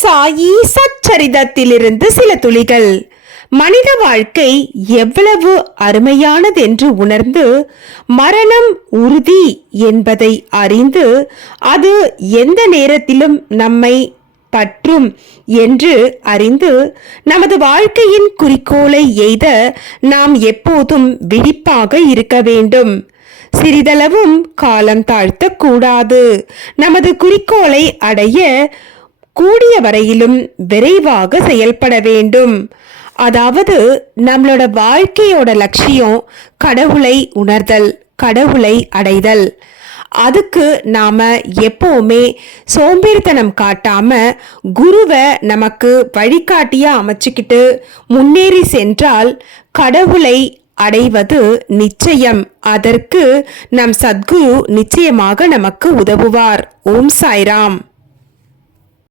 சாயி சச்சரிதத்திலிருந்து சில துளிகள். மனித வாழ்க்கை எவ்வளவு அருமையானதென்று உணர்ந்து மரணம் உறுதி என்பதை அறிந்து அது எந்த நேரத்திலும் நம்மை பற்றும் என்று அறிந்து நமது வாழ்க்கையின் குறிக்கோளை எய்த நாம் எப்போதும் விழிப்பாக இருக்க வேண்டும். சிறிதளவும் காலம் தாழ்த்தக்கூடாது. நமது குறிக்கோளை அடைய கூடிய வரையிலும் விரைவாக செயல்பட வேண்டும். அதாவது நம்மளோட வாழ்க்கையோட லட்சியம் கடவுளை உணர்தல், கடவுளை அடைதல். அதுக்கு நாம எப்பவுமே சோம்பேறித்தனம் காட்டாம குருவை நமக்கு வழிகாட்டியா அமைச்சுக்கிட்டு முன்னேறி சென்றால் கடவுளை அடைவது நிச்சயம். அதற்கு நம் சத்குரு நிச்சயமாக நமக்கு உதவுவார். ஓம் சாய்ராம்.